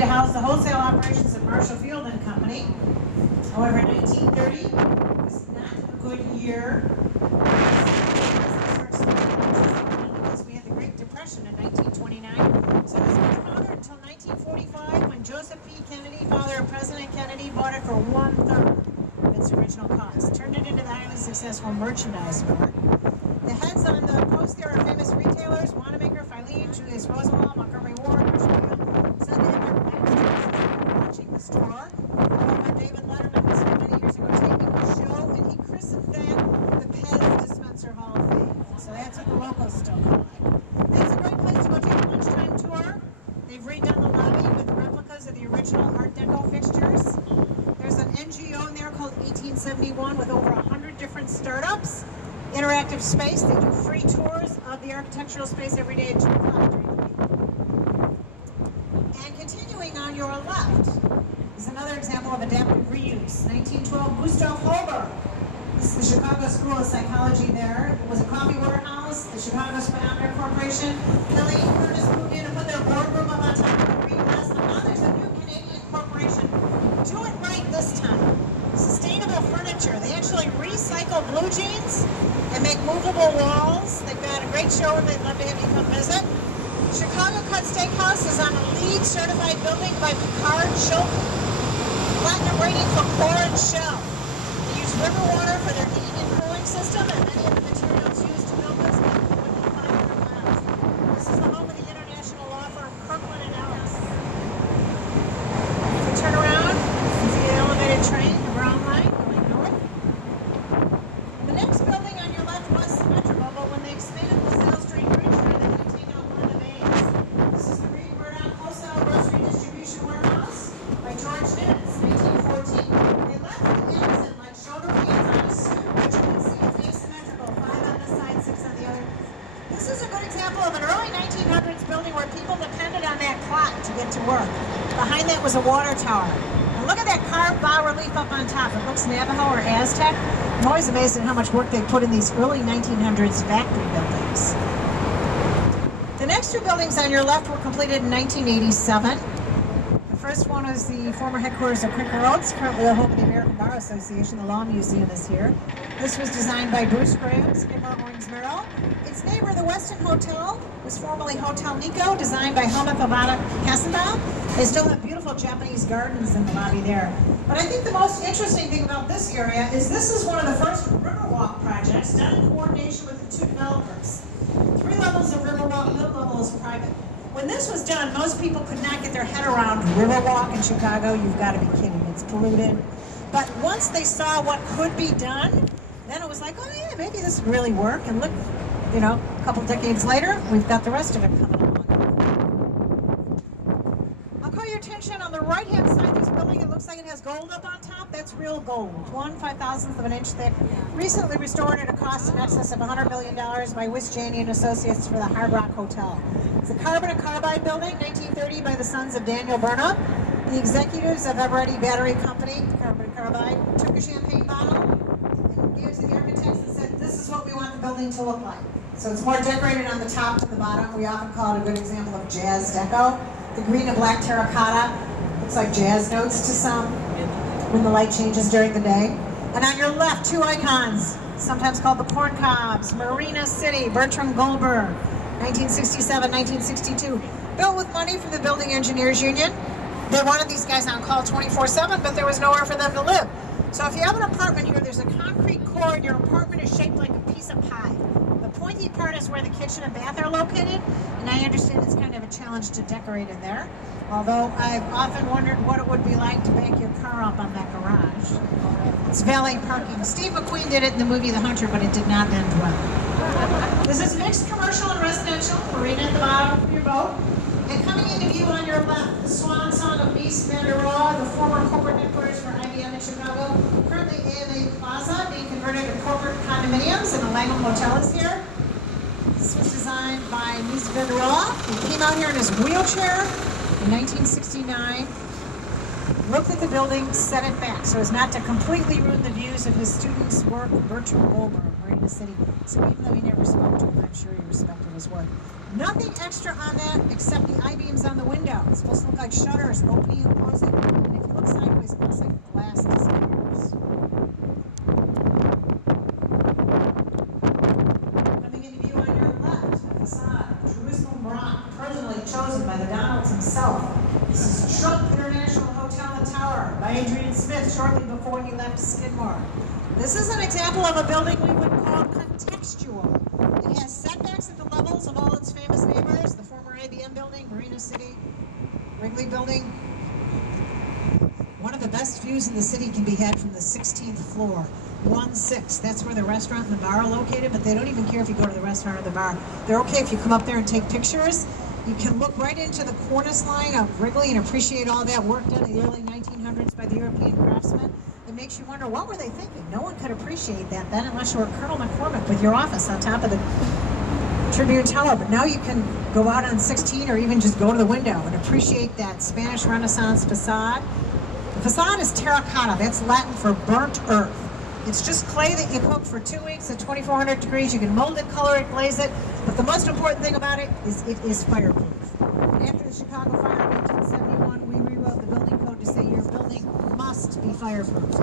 To house the wholesale operations of Marshall Field and Company. However, 1930 was not a good year because we had the Great Depression in 1929. So it was good father until 1945 when Joseph P. Kennedy, father of President Kennedy, bought it for 1/3 of its original cost. Turned it into the highly successful merchandise store. The heads on the post there are famous retailers: Wanamaker, Filene, Julius Rosenwald, Montgomery Ward, said they had their watching the store. David Letterman was here many years ago taking the show, and he christened that the Pez Dispenser Hall of Fame. So that's what the locals still call it. That's a great place to go take a lunchtime tour. They've redone the lobby with replicas of the original Art Deco fixtures. There's an NGO in there called 1871 with over 100 different startups. Interactive space. They do free tours of the architectural space every day at 2 o'clock during the week. And continuing on your left is another example of adaptive reuse. 1912, Gustav Holberg. This is the Chicago School of Psychology there. It was a coffee warehouse. The Chicago Speedometer Corporation. Kelly and Curtis moved in and put their boardroom up on top of the green glass. Now there's a new Canadian corporation. Do it right this time. Sustainable furniture. They actually recycle blue jeans and make movable walls. They've got a great showroom. They'd love to have you come visit. Chicago Cut Steakhouse is on a LEED certified building by Picard Schulk. Platinum rating for core and shell. They use river water for their heating and cooling system, and many of the materials used to build this have been more than 500 miles. This is the home of the international law firm Kirkland and Ellis. If you turn around, you see the elevated train, the Brown Line, going north. The next building on your left was symmetrical, but when they expanded LaSalle Street Bridge, they had to take out one of the bays. This is the Reed Murdoch Wholesale Grocery Distribution Warehouse by George Nitz, 1914. They left the ends in like shoulder pads on a suit, which you can see is asymmetrical, 5 on this side, 6 on the other. This is a good example of an early 1900s building where people depended on that clock to get to work. Behind that was a water tower. And look at that carved bas-relief up on top. It looks Navajo or Aztec. I'm always amazed at how much work they put in these early 1900s factory buildings. The next 2 buildings on your left were completed in 1987. The first one is the former headquarters of Quaker Oats, currently the home of the American Bar Association. The Law Museum is here. This was designed by Bruce Graham, Skidmore, Owings-Merrill. Its neighbor, the Westin Hotel, was formerly Hotel Nikko, designed by Helmut Obata Kassenbaum. They still have beautiful Japanese gardens in the lobby there. But I think the most interesting thing about this area is this is one of the first Riverwalk projects done in coordination with the 2 developers. 3 levels of Riverwalk, middle level is private. When this was done, most people could not get their head around Riverwalk in Chicago. You've got to be kidding, it's polluted. But once they saw what could be done, then it was like, oh yeah, maybe this would really work. And look, you know, a couple decades later, we've got the rest of it coming along. I'll call your attention on the right-hand side of this building. It looks like it has gold up on top. That's real gold. 1/5000th of an inch thick. Recently restored at a cost in excess of $100 million by Wiss Janney and Associates for the Hard Rock Hotel. It's a carbon and carbide building, 1930, by the sons of Daniel Burnham. The executives of Eveready Battery Company, carbon and carbide, took a champagne bottle and gave it to the architects and said, this is what we want the building to look like. So it's more decorated on the top than the bottom. We often call it a good example of jazz deco. The green and black terracotta looks like jazz notes to some when the light changes during the day. And on your left, 2 icons, sometimes called the Corn Cobs, Marina City, Bertram Goldberg, 1967, 1962. Built with money from the Building Engineers Union. They wanted these guys on call 24/7, but there was nowhere for them to live. So if you have an apartment here, there's a concrete core and your apartment is shaped like a piece of pie. The pointy part is where the kitchen and bath are located, and I understand it's kind of a challenge to decorate in there. Although I've often wondered what it would be like to back your car up on that garage. It's valet parking. Steve McQueen did it in the movie The Hunter, but it did not end well. This is mixed commercial and residential. Marina at the bottom of your boat. And coming into view on your left, the swan song of Mies van der Rohe, the former corporate headquarters for IBM in Chicago. Currently AMA Plaza being converted to corporate condominiums, and the Langham Hotel is here. This was designed by Mies van der Rohe. He came out here in his wheelchair in 1969. Looked at the building, set it back so as not to completely ruin the views of his students' work, Bertram Goldberg, Marina City. So even though he never spoke to him, I'm sure he respected his work. Nothing extra on that except the I-beams on the window. It's supposed to look like shutters, opening and closing. And if you look sideways, it looks like the glass disappears. Coming into view on your left, the facade, Jerusalem Rock, personally chosen by the Donalds himself. This is Trump International Hotel and Tower by Adrian Smith shortly before he left Skidmore. This is an example of a building we would call contextual. It has setbacks at the levels of all its famous neighbors, the former IBM building, Marina City, Wrigley building. One of the best views in the city can be had from the 16th floor, 1-6. That's where the restaurant and the bar are located, but they don't even care if you go to the restaurant or the bar. They're okay if you come up there and take pictures. You can look right into the cornice line of Wrigley and appreciate all that work done in the early 1900s by the European craftsmen. It makes you wonder, what were they thinking? No one could appreciate that then unless you were Colonel McCormick with your office on top of the Tribune Tower. But now you can go out on 16 or even just go to the window and appreciate that Spanish Renaissance facade. The facade is terracotta. That's Latin for burnt earth. It's just clay that you cook for 2 weeks at 2,400 degrees. You can mold it, color it, glaze it. But the most important thing about it is fireproof. And after the Chicago fire in 1971, we rewrote the building code to say your building must be fireproof.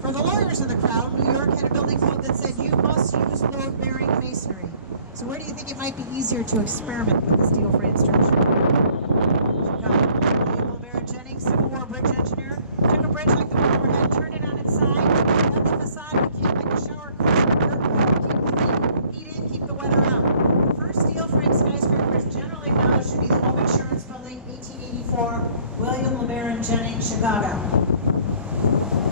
For the lawyers in the crowd, New York had a building code that said you must use load-bearing masonry. So where do you think it might be easier to experiment with the steel frame structure? Chicago. William LeBaron Jennings, Civil War bridge engineer, took a bridge like the one overhead, turned it on its side, let the facade became like a shower curtain, keep the heat in, keep the weather out. The first steel frame skyscraper is generally acknowledged to be the Home Insurance Building, 1884, William LeBaron Jennings, Chicago.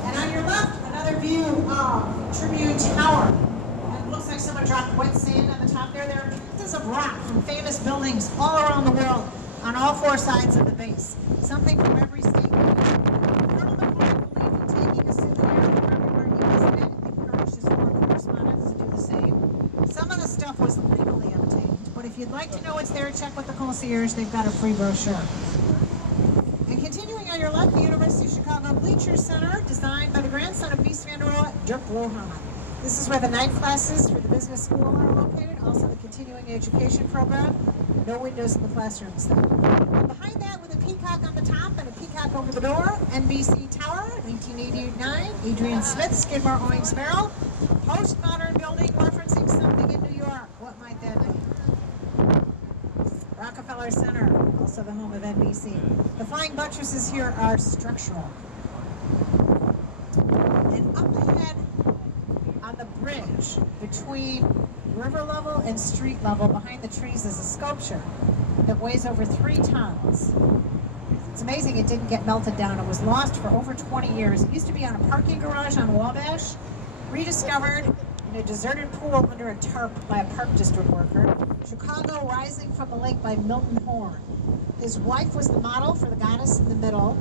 And on your left, another view of Tribune Tower. And it looks like someone dropped wet sand on the top there. There are pieces of rock from famous buildings all around the world on all four sides of the base. Something from every state. Colonel McCormick believed in taking a souvenir from everywhere he visited, encouraged his foreign correspondents to do the same. Some of the stuff was legally obtained, but if you'd like to know what's there, check with the concierge. They've got a free brochure. And continuing on your left, the University of Chicago Bleacher Center, designed by the grandson of Mies van der Rohe, Dirk Lohan. This is where the night classes for the business school are located, also the continuing education program. No windows in the classrooms though. And behind that, with a peacock on the top and a peacock over the door, NBC Tower, 1989, Adrian Smith, Skidmore, Owings Merrill. Postmodern building referencing something in New York. What might that be? Rockefeller Center, also the home of NBC. The flying buttresses here are structural. And up ahead on the bridge between river level and street level behind the trees is a sculpture that weighs over 3 tons. It's amazing it didn't get melted down. It was lost for over 20 years. It used to be on a parking garage on Wabash, rediscovered in a deserted pool under a tarp by a park district worker. Chicago Rising from the Lake by Milton Horn. His wife was the model for the goddess in the middle.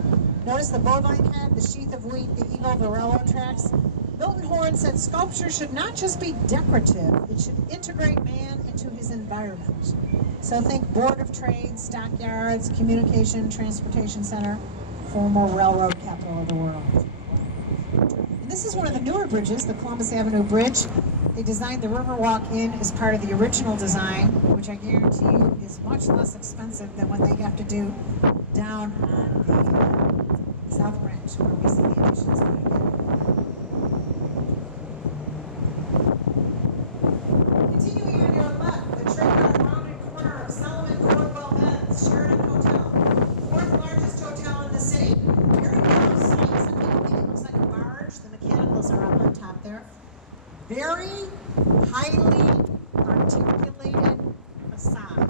Notice the bovine head, the sheath of wheat, the eagle, the railroad tracks. Milton Horn said sculpture should not just be decorative, it should integrate man into his environment. So think Board of Trade, stockyards, communication, transportation center, former railroad capital of the world. And this is one of the newer bridges, the Columbus Avenue Bridge. They designed the Riverwalk Inn as part of the original design, which I guarantee you is much less expensive than what they have to do down on the South Branch, where we see the additions going in. Continuing on your left, the trademark rounded corner of Solomon Cornwell Benz, Sheridan Hotel, 4th largest hotel in the city. Very narrow sight. Some people think it looks like a barge. The mechanicals are up on top there. Very highly articulated facade.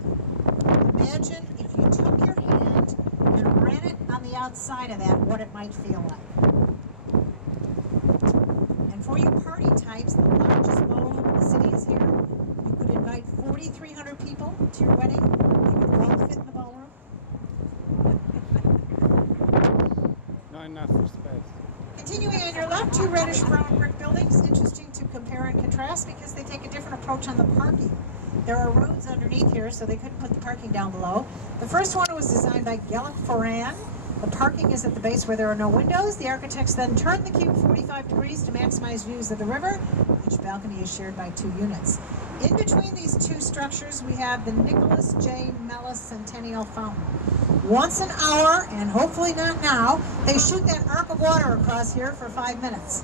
Imagine if you took your hand and ran it on the outside of that, what it might feel like. And for you party types, the largest ballroom in the city is here. You could invite 4,300 people to your wedding. They would all fit in the ballroom. Not enough for space. Continuing on your left, 2 reddish-brown brick buildings. Interesting to compare and contrast because they take a different approach on the parking. There are roads underneath here, so they couldn't put the parking down below. The first one was designed by Gellert Foran. The parking is at the base where there are no windows. The architects then turned the cube 45 degrees to maximize views of the river. Each balcony is shared by 2 units. In between these two structures, we have the Nicholas J. Mellis Centennial Fountain. Once an hour, and hopefully not now, they shoot that arc of water across here for 5 minutes.